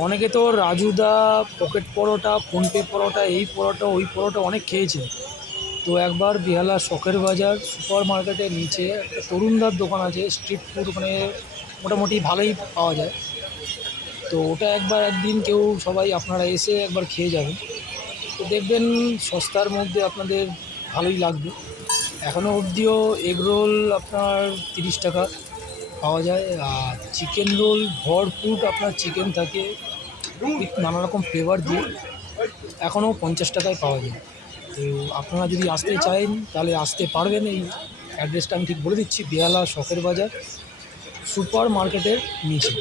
অনেকে তো রাজুদা, পকেট পরোটা, ফোনপে পরোটা, এই পরোটা ওই পরোটা অনেক খেয়েছে। তো একবার বেহালা শখের বাজার সুপার মার্কেটের নিচে একটা তরুণদার দোকান আছে, স্ট্রিট ফুড, ওখানে মোটামুটি ভালোই পাওয়া যায়। তো ওটা একবার একদিন কেউ সবাই আপনারা এসে একবার খেয়ে যাবেন, তো দেখবেন সস্তার মধ্যে আপনাদের ভালোই লাগবে। এখনও অবধিও এগ রোল আপনার 30 টাকা পাওয়া যায়, আর চিকেন রোল ভরপুর আপনার চিকেন থাকে নানা রকম ফ্লেভার দিয়ে, এখনও 50 টাকায় পাওয়া যায়। তো আপনারা যদি আসতে চান তাহলে আসতে পারবেন। এই অ্যাড্রেসটা আমি ঠিক বলে দিচ্ছি, বেহালা শখের বাজার সুপার মার্কেটের নিচে।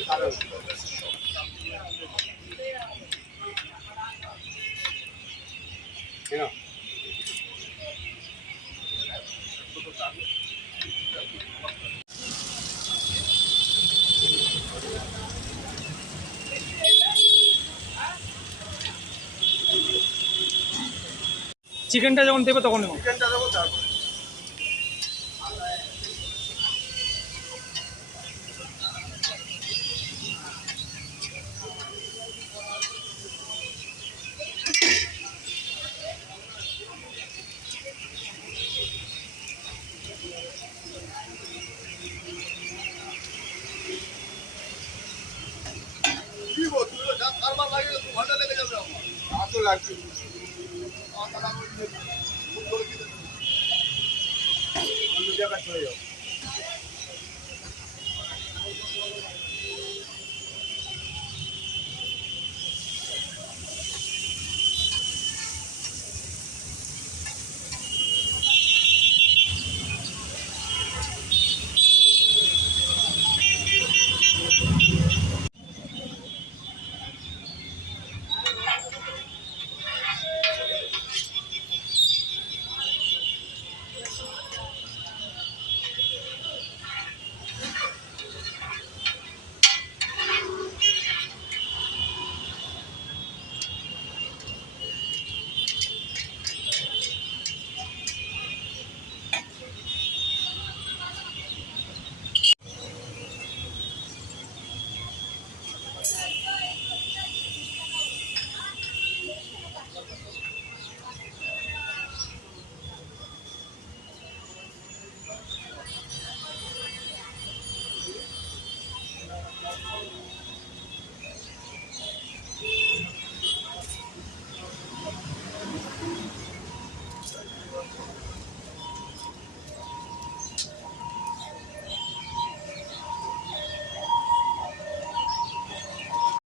চিকেনটা যখন দেবে তখন নেব। লাগবে